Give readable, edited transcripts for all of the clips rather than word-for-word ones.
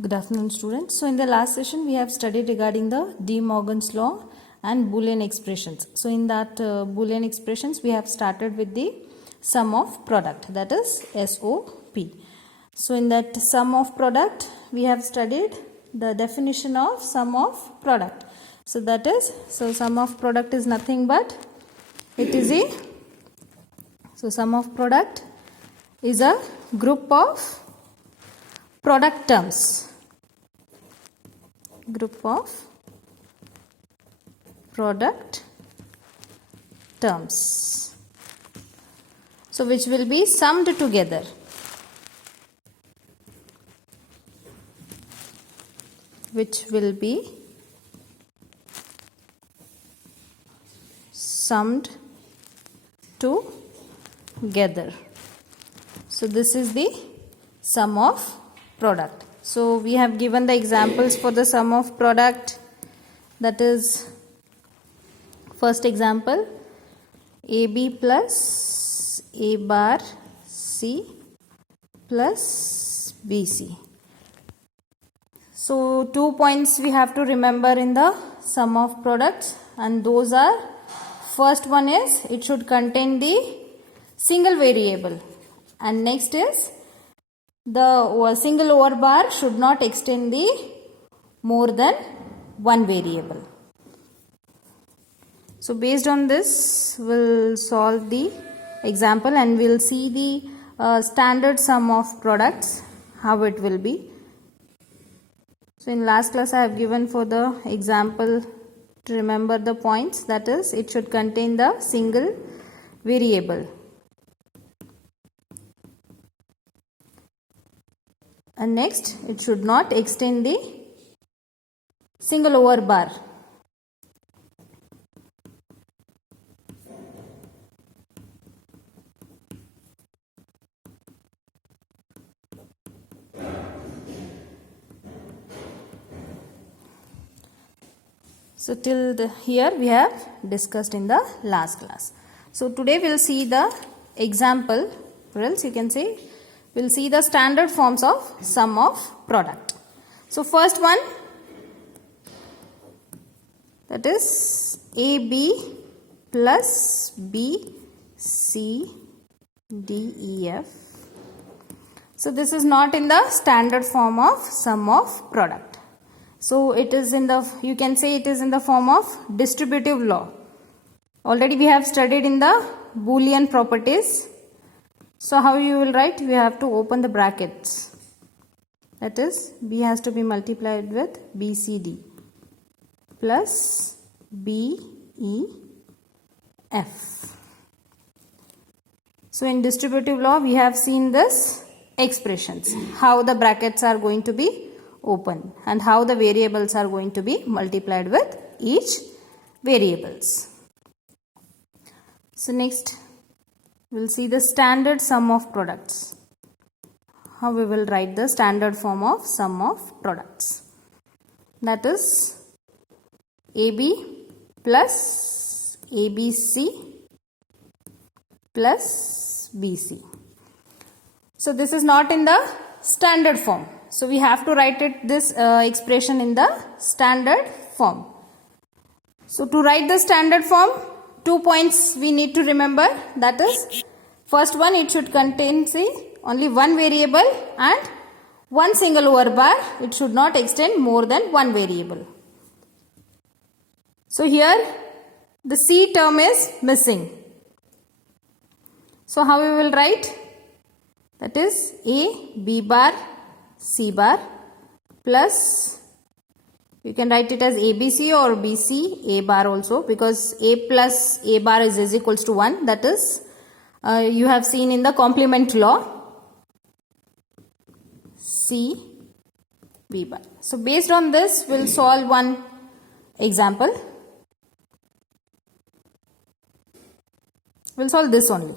Good afternoon, students. So in the last session we have studied regarding the De Morgan's law and Boolean expressions. So in that Boolean expressions we have started with the sum of product, that is SOP. So in that sum of product we have studied the definition of sum of product. So that is, sum of product is nothing but sum of product is a group of product terms. Group of product terms, so which will be summed together. Which will be summed together. So this is the sum of product. So we have given the examples for the sum of product. That is, first example, AB plus A bar C plus BC. So 2 points we have to remember in the sum of products, and those are, first one is it should contain the single variable, and next is the single over bar should not extend the more than one variable. So based on this we'll solve the example and we'll see the standard sum of products, how it will be. So in last class I have given for the example to remember the points, that is it should contain the single variable. And next, it should not extend the single over bar. So till here we have discussed in the last class. So today we will see the example, or else you can say we'll see the standard forms of sum of product. So first one, that is AB plus B C D E F. So this is not in the standard form of sum of product. So it is in the, you can say it is in the form of distributive law. Already we have studied in the Boolean properties. So how you will write? You have to open the brackets. That is, B has to be multiplied with BCD plus BEF. So in distributive law we have seen this expressions, how the brackets are going to be open and how the variables are going to be multiplied with each variables. So next we will see the standard sum of products. How we will write the standard form of sum of products. That is AB plus ABC plus BC. So this is not in the standard form. So we have to write this expression in the standard form. So to write the standard form, 2 points we need to remember, that is, first one, it should contain only one variable and one single over bar. It should not extend more than one variable. So here the C term is missing. So how we will write? That is A, B bar, C bar plus, you can write it as ABC or BC, A bar also, because A plus A bar is equals to 1. That is, you have seen in the complement law, C, B bar. So based on this, we'll solve one example. We'll solve this only.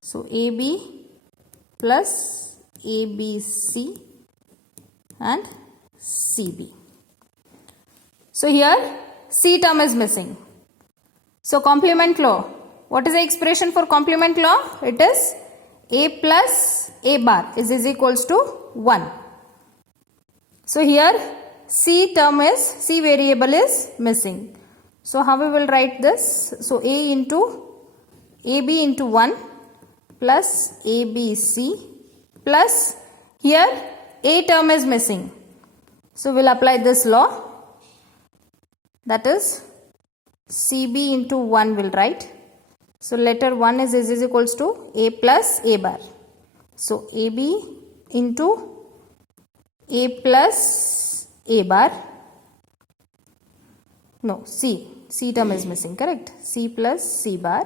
So AB plus ABC and CB. So here C term is missing. So complement law, what is the expression for complement law? It is A plus A bar is equals to 1. So here C variable is missing. So how we will write this? So AB into 1 plus ABC plus here A term is missing. So we'll apply this law, that is CB into 1 will write. So letter 1 is equals to A plus A bar. So AB into A plus A bar. No, C term is missing, correct? C plus C bar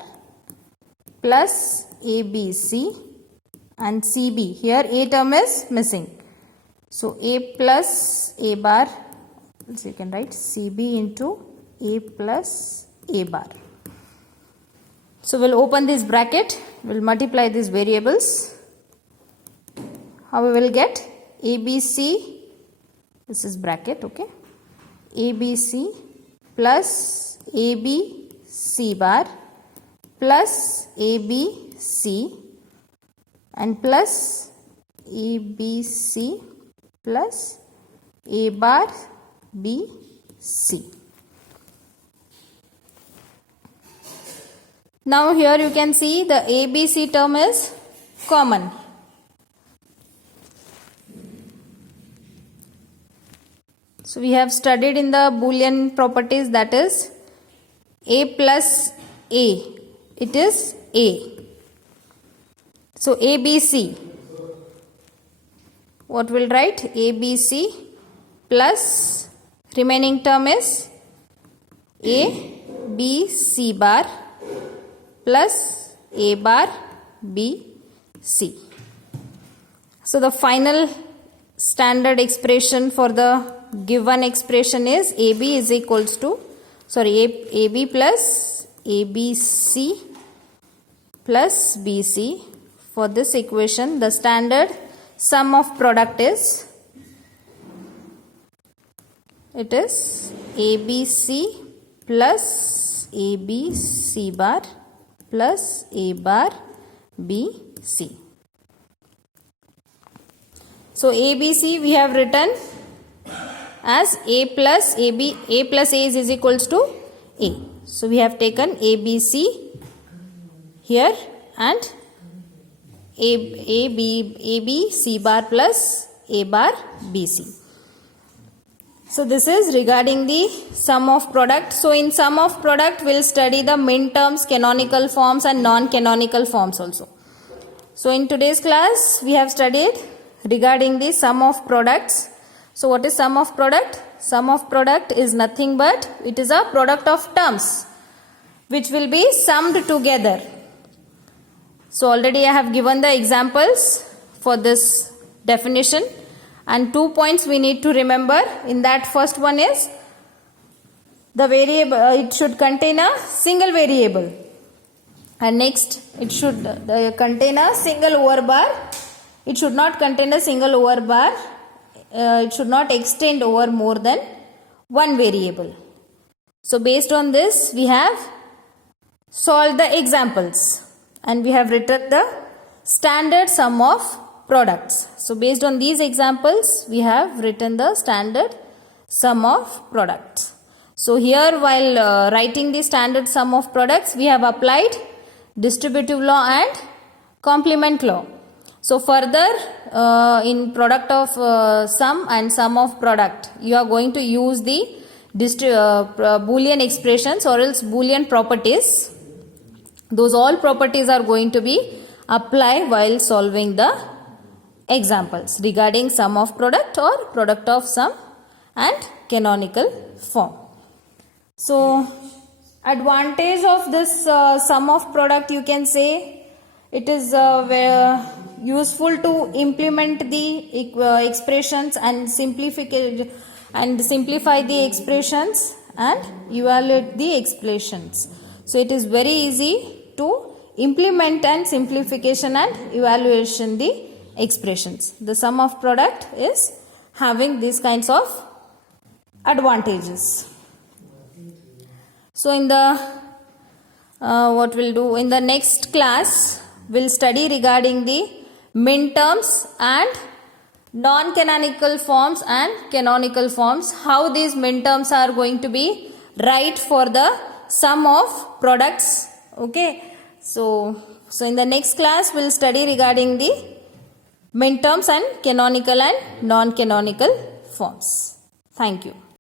plus ABC and CB. Here A term is missing. So A plus A bar, so you can write CB into A plus A bar. So we'll open this bracket, we'll multiply these variables. How we will get ABC, this is bracket, okay? ABC plus AB C bar plus ABC and plus ABC plus A bar BC. Now here you can see the ABC term is common. So we have studied in the Boolean properties, that is A plus A, it is A. So ABC, what will write? ABC plus remaining term is A B C bar plus A bar B C. So the final standard expression for the given expression is AB is equals to, AB plus ABC plus BC. For this equation, the standard sum of product is, it is ABC plus ABC bar plus A bar BC. So ABC we have written as A plus AB, A plus A is equals to A. So we have taken ABC here and AB C bar plus A bar BC. So this is regarding the sum of product. So in sum of product we'll study the min terms, canonical forms and non-canonical forms also. So in today's class we have studied regarding the sum of products. So what is sum of product? Sum of product is nothing but it is a product of terms which will be summed together. So already I have given the examples for this definition, and 2 points we need to remember. In that, first one is the variable, it should contain a single variable, and next it should contain a single over bar. It should not contain a single over bar. It should not extend over more than one variable. So based on this we have solved the examples and we have written the standard sum of products. So based on these examples we have written the standard sum of products. So here while writing the standard sum of products we have applied distributive law and complement law. So further in product of sum and sum of product you are going to use the Boolean expressions or else Boolean properties. Those all properties are going to be applied while solving the examples regarding sum of product or product of sum and canonical form. So advantage of this sum of product, you can say it is very useful to implement the expressions and simplify the expressions and evaluate the expressions. So it is very easy to implement and simplification and evaluation the expressions. The sum of product is having these kinds of advantages. So in the what we'll do in the next class, we'll study regarding the min terms and non-canonical forms and canonical forms, how these minterms are going to be right for the sum of products. Okay, so in the next class we'll study regarding the minterms and canonical and non-canonical forms. Thank you.